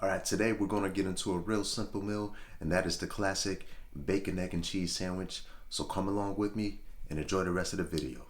All right, today we're going to get into a real simple meal, and that is the classic bacon, egg, and cheese sandwich. So come along with me and enjoy the rest of the video.